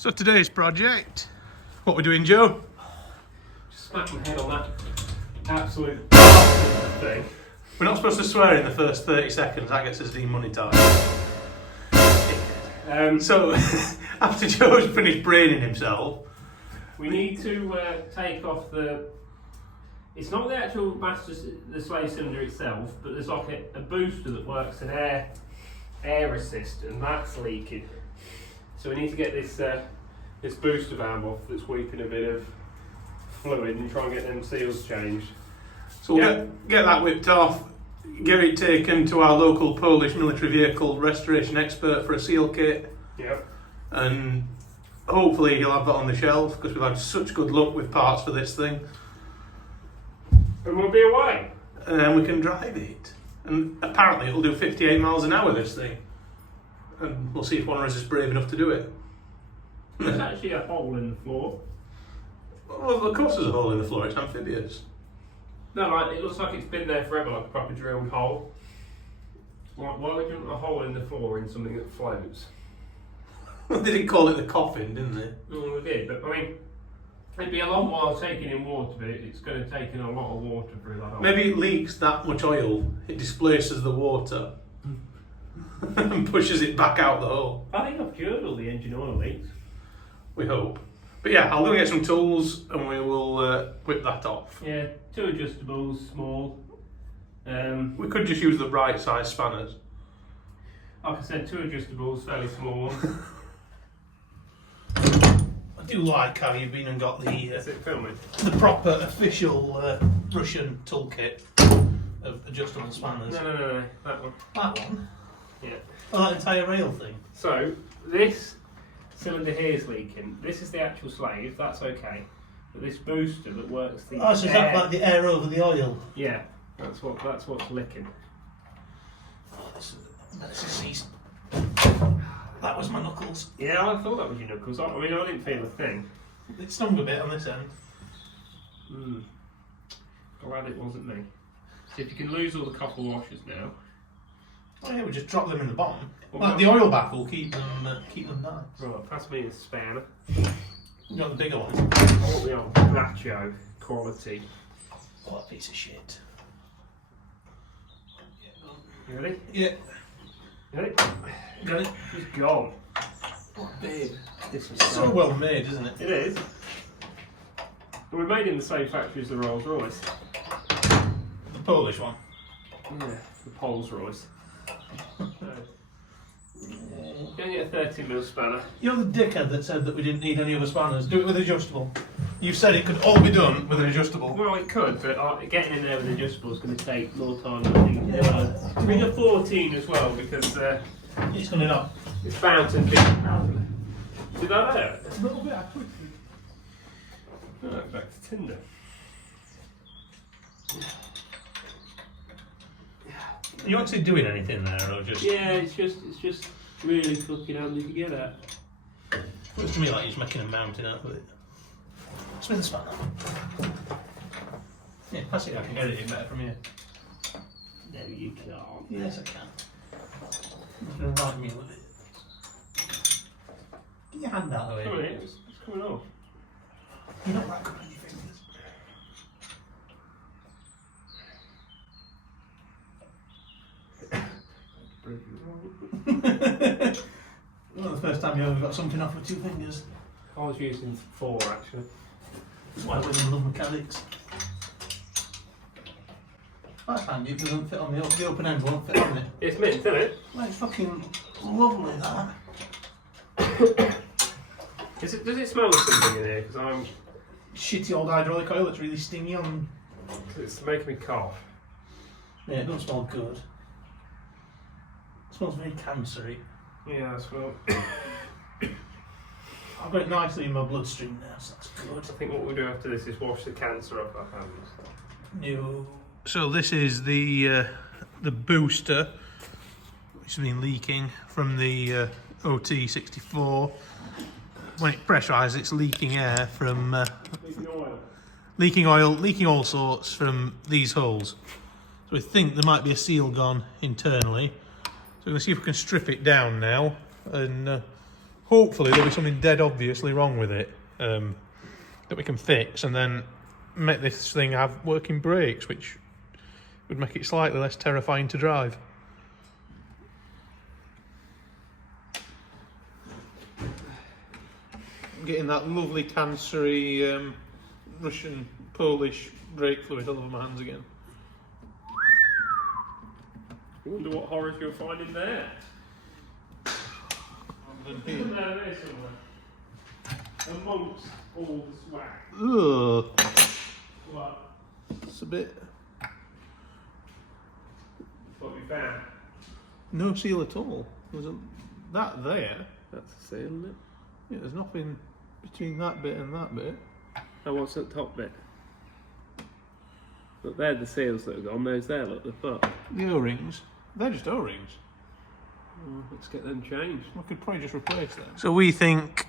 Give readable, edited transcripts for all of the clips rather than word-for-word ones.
So today's project, what we're doing, Joe? Just smack my head on that absolute thing. We're not supposed to swear in the first 30 seconds, that gets us demonetized. So, after Joe's finished braining himself, we need to take off the... It's not the actual the slave cylinder itself, but there's like a booster that works in air assist, and that's leaking. So we need to get this booster valve off that's weeping a bit of fluid and try and get them seals changed. So we'll get that whipped off, get it taken to our local Polish military vehicle restoration expert for a seal kit. Yep. And hopefully he'll have that on the shelf because we've had such good luck with parts for this thing. And we'll be away. And then we can drive it. And apparently it'll do 58 miles an hour, this thing. And we'll see if one of us is brave enough to do it. There's actually a hole in the floor. Well, of course there's a hole in the floor, it's amphibious. No, like, it looks like it's been there forever, like a proper drilled hole. Why would you want a hole in the floor in something that floats? Well, they did call it the coffin, didn't they? No, they did, but I mean, it'd be a long while taking in water, but it's going to take in a lot of water through that hole. Maybe it leaks that much oil, it displaces the water and pushes it back out the hole. I think I've cured all the engine oil leaks. We hope. But yeah, I'll go and get some tools and we will whip that off. Yeah, two adjustables, small. We could just use the right size spanners. Like I said, two adjustables, fairly small ones. I do like how you've been and got Is it filming? the proper official Russian toolkit of adjustable spanners. No, that one. That one? Yeah. Oh, that entire rail thing? So, this cylinder here is leaking. This is the actual slave, that's okay. But this booster that works the Oh, so is that like the air over the oil? Yeah, that's what's licking. Oh, this is that was my knuckles. Yeah, I thought that was your knuckles. I mean, I didn't feel a thing. It stung a bit on this end. Glad it wasn't me. See if you can lose all the copper washers now. Oh yeah, we just drop them in the bottom. Well, Like the oil bath will keep them nice. Right, pass me a spanner. You got the bigger one. I want the old nacho quality. What a piece of shit. You ready? Yeah. You ready? Got it. He's gone. Oh, babe. This is So well made, isn't it? It is. And we're made in the same factory as the Rolls Royce. The Polish one. Yeah, the Rolls Royce. Go and get a 13mm spanner. You're the dickhead that said that we didn't need any other spanners. Do it with adjustable. You said it could all be done with an adjustable. Well, it could, but getting in there with an adjustable is going to take more time than I think. Yeah. Bring a 14 as well because It's going to not. it's bound to be. Did that hurt? A little bit, actually. No, back to Tinder. Are you actually doing anything there, or just? Yeah, it's just really fucking handy to get at. Looks to me like you're just making a mountain out of it. Spin the spanner. Yeah, pass it. I can get it in better from here. No, you can't. Yes, I can. I'm going to ride me with it. Get your hand out of the Come on, way. it's coming off. You're not that good on your fingers. Well, the first time you ever got something off with two fingers. I was using 4 actually. That's why women love mechanics. That's handy, it doesn't fit on the open end, won't fit on it. It's mint, isn't it? Well, it's fucking lovely, that. Does it smell of something in here? Because I'm. Shitty old hydraulic oil that's really stingy on. It's making me cough. Yeah, it doesn't smell good. It smells very cancery. Yeah, that's well. I've got it nicely in my bloodstream now, so that's good. I think what we'll do after this is wash the cancer off our hands. No. So this is the booster, which has been leaking from the OT64. When it pressurises, it's leaking air from leaking oil, leaking all sorts from these holes. So we think there might be a seal gone internally. So we're going to see if we can strip it down now and hopefully there'll be something dead obviously wrong with it that we can fix, and then make this thing have working brakes, which would make it slightly less terrifying to drive. I'm getting that lovely tancery Russian, Polish brake fluid all over my hands again. I wonder what horrors you'll find in there. And here. No, there's somewhere. Amongst all the swag. Ugh, What? it's a bit. What we found? No seal at all. There's that there. That's a seal, isn't it? Yeah, there's nothing between that bit and that bit. Oh, what's that top bit? Look, they're the seals that are gone. Those there, look, the foot. The O-rings, they're just O-rings. Oh, let's get them changed. We could probably just replace them. So we think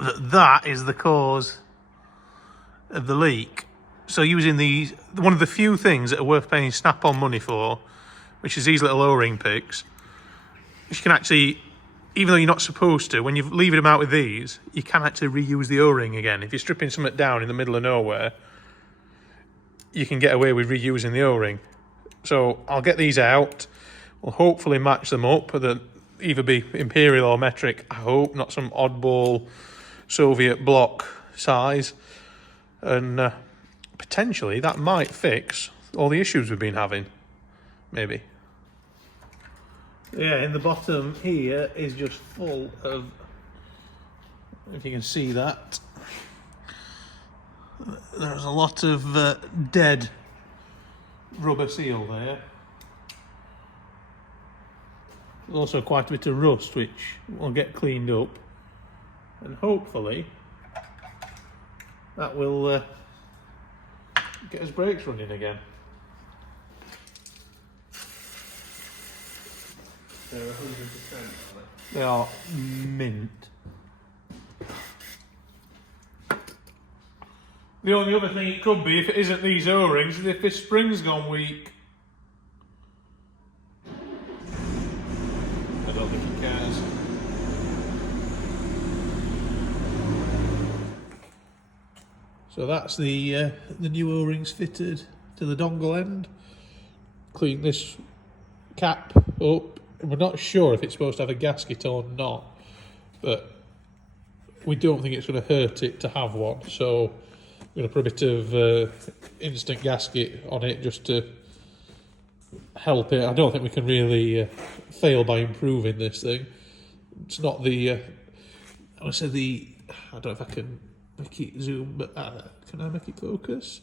that is the cause of the leak. So using these, one of the few things that are worth paying Snap-on money for, which is these little O-ring picks, which you can actually, even though you're not supposed to, when you're leaving them out with these, you can actually reuse the O-ring again. If you're stripping something down in the middle of nowhere, you can get away with reusing the O-ring. So I'll get these out. We'll hopefully match them up. They'll either be imperial or metric, I hope, not some oddball Soviet block size. And potentially that might fix all the issues we've been having. Maybe. Yeah, in the bottom here is just full of, if you can see that, there's a lot of dead rubber seal there. There's also quite a bit of rust which will get cleaned up, and hopefully that will get his brakes running again. They're 100%, They are mint. The only other thing it could be, if it isn't these O-rings, is if this spring's gone weak. I don't think he cares. So that's the new O-rings fitted to the dongle end. Clean this cap up. We're not sure if it's supposed to have a gasket or not, but we don't think it's going to hurt it to have one. So we're going to put a bit of instant gasket on it just to help it. I don't think we can really fail by improving this thing. It's not the, I want to say the, I don't know if I can make it zoom, but can I make it focus?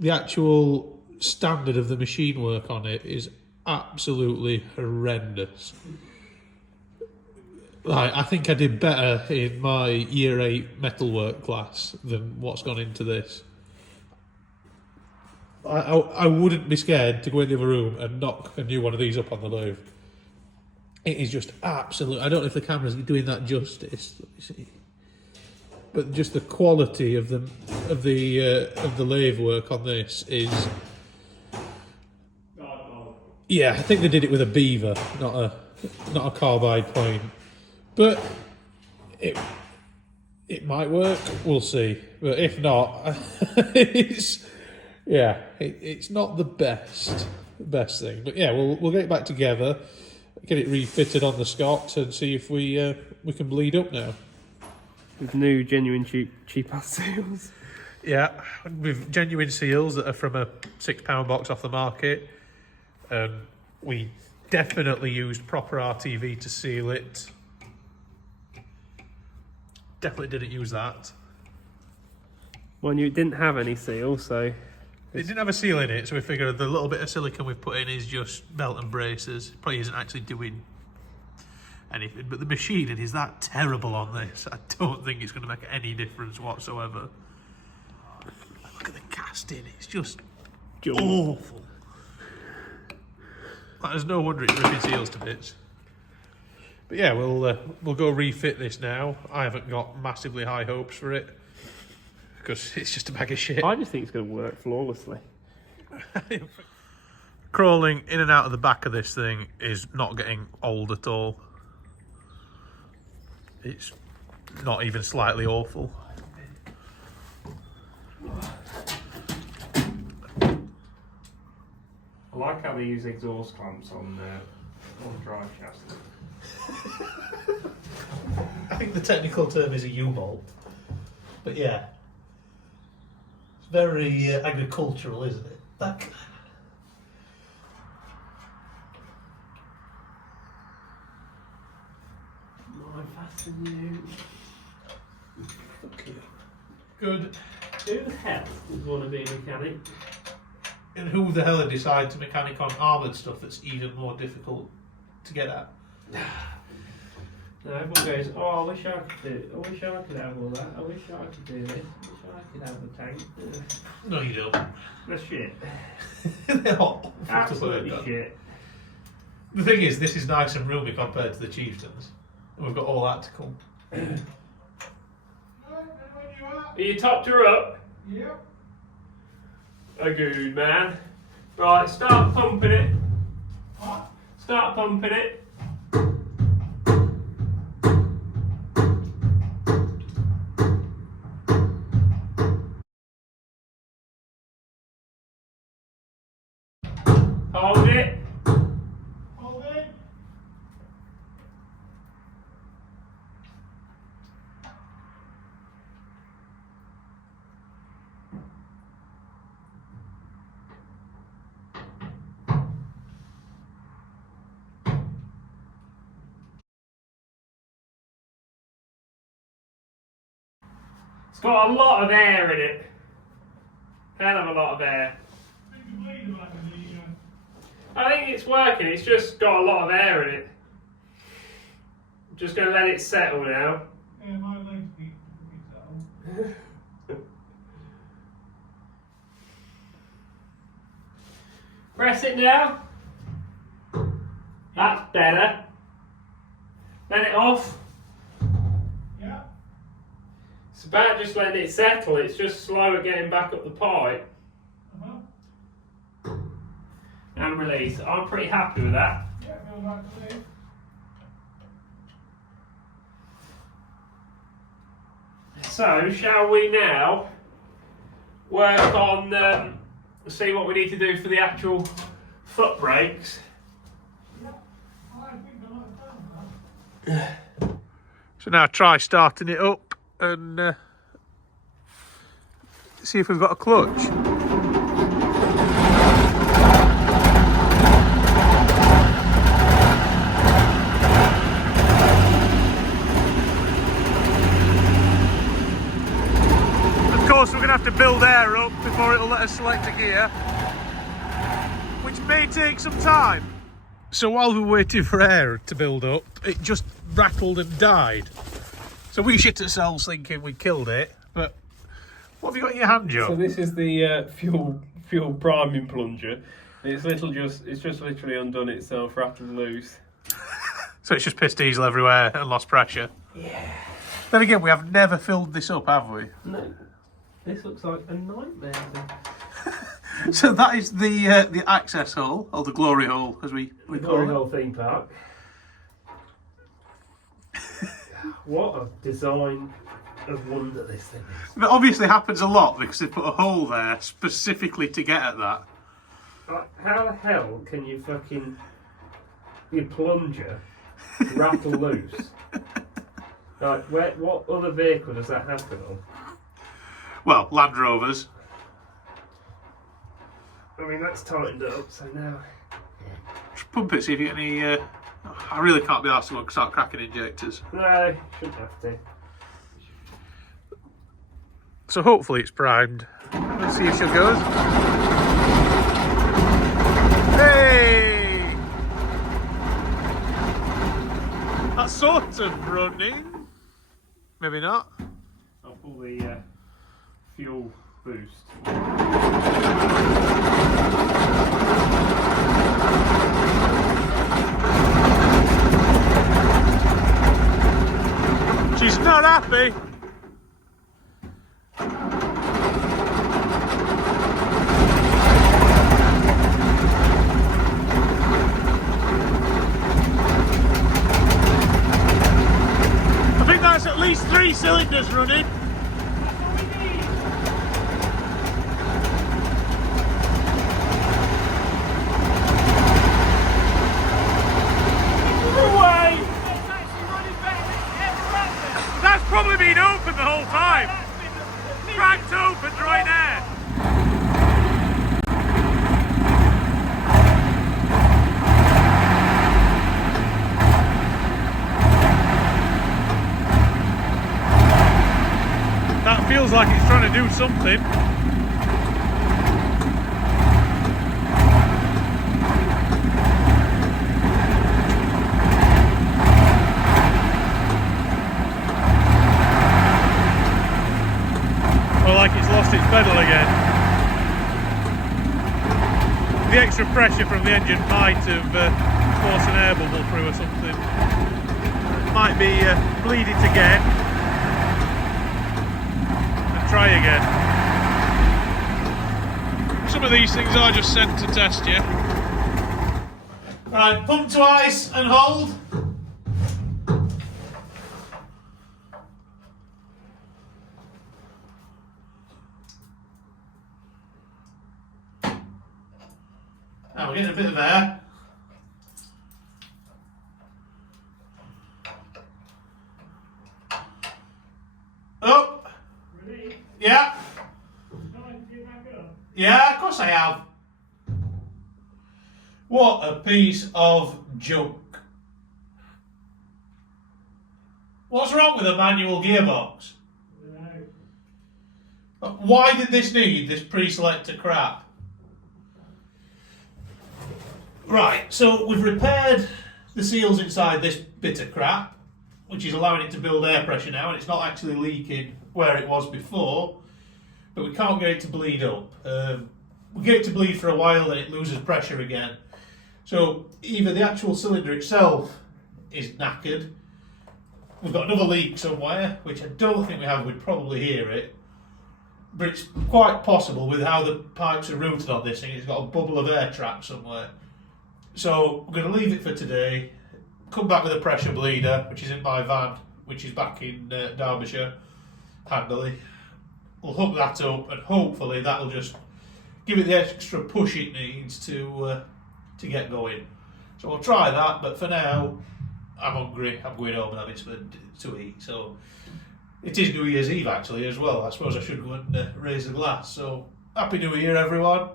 The actual standard of the machine work on it is absolutely horrendous. Like, I think I did better in my year 8 metalwork class than what's gone into this. I wouldn't be scared to go in the other room and knock a new one of these up on the lathe. It is just absolute. I don't know if the camera's doing that justice, but just the quality of the lathe work on this is. Yeah, I think they did it with a beaver, not a carbide point. But it might work. We'll see. But if not, it's not the best thing. But yeah, we'll get it back together, get it refitted on the Scot, and see if we can bleed up now. With new genuine cheap ass seals. Yeah, with genuine seals that are from a £6 box off the market. We definitely used proper RTV to seal it. Definitely didn't use that. Well, you didn't have any seal, so... It didn't have a seal in it, so we figured the little bit of silicone we've put in is just belt and braces. Probably isn't actually doing anything, but the machining is that terrible on this. I don't think it's going to make any difference whatsoever. Look at the casting, it's just awful. There's no wonder it's ripping seals to bits. But yeah, we'll go refit this now. I haven't got massively high hopes for it because it's just a bag of shit. I just think it's going to work flawlessly. Crawling in and out of the back of this thing is not getting old at all. it's not even slightly awful. I like how they use exhaust clamps on drive chassis. I think the technical term is a U-bolt, but yeah, it's very agricultural, isn't it? That kind I'm faster than you. Fuck you. Good. Who the hell would want to be a mechanic? And who the hell would decide to mechanic on armoured stuff that's even more difficult to get at? No, everyone goes, oh, I wish I could do it. I wish I could have all that. I wish I could do this. I wish I could have the tank. No, you don't. That's shit. They're not. Absolutely shit. The thing is, this is nice and roomy compared to the Chieftains. And we've got all that to come. Are you topped her up? Yep. A good man. Right, start pumping it. What? Start pumping it. Hold it. Hold it. It's got a lot of air in it. Hell of a lot of air. I think it's working, it's just got a lot of air in it. I'm just going to let it settle now. Yeah, my legs beat settled. Press it now. That's better. Let it off. Yeah. It's about just letting it settle, it's just slow at getting back up the pipe. Uh-huh. And release. I'm pretty happy with that. Yeah, go back to me. So, shall we now work on, see what we need to do for the actual foot brakes? Yeah. I think I might have done that. So now try starting it up and see if we've got a clutch. Of course, we're going to have to build air up before it'll let us select a gear, which may take some time. So while we were waiting for air to build up, it just rattled and died. So we shit ourselves thinking we killed it, but what have you got in your hand, Joe? So this is the fuel priming plunger. It's just literally undone itself, rattled loose. So it's just pissed diesel everywhere and lost pressure. Yeah. Then again, we have never filled this up, have we? No. This looks like a nightmare. So that is the access hole, or the glory hole, as we call Glory it. Hole theme park. What a design of wonder this thing is. It obviously happens a lot because they put a hole there specifically to get at that. Like, how the hell can you fucking your plunger rattle loose? Like, what other vehicle does that happen on? Well, Land Rovers. I mean, that's tightened up, so now. Just pump it, see if you get any. I really can't be asked to start cracking injectors. No, shouldn't have to. So hopefully it's primed. Let's see if she goes. Hey! That's sort of running. Maybe not. I'll pull the fuel boost. She's not happy. I think least 3 cylinders running. That's probably been open the whole time. Cracked open, drawing air. That feels like it's trying to do something. Like it's lost its pedal again. The extra pressure from the engine might have forced an air bubble through or something. It might be bleed it again and try again. Some of these things are just sent to test you. Right, pump twice and hold. Now we're getting a bit of air. Oh! Ready? Yeah. Time to get back up. Yeah, of course I have. What a piece of junk. What's wrong with a manual gearbox? No. Why did this need this pre-selector crap? Right, so we've repaired the seals inside this bit of crap, which is allowing it to build air pressure now, and it's not actually leaking where it was before, but we can't get it to bleed up. We get it to bleed for a while, then it loses pressure again. So either the actual cylinder itself is knackered, we've got another leak somewhere, which I don't think we have, we'd probably hear it, but it's quite possible with how the pipes are routed on this thing, it's got a bubble of air trapped somewhere. So we're going to leave it for today, come back with a pressure bleeder, which is in my van, which is back in Derbyshire, handily. We'll hook that up and hopefully that'll just give it the extra push it needs to get going. So we'll try that, but for now, I'm hungry, I'm going home and having something to eat. So it is New Year's Eve actually as well, I suppose I should go and raise the glass. So Happy New Year everyone,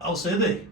I'll say thee.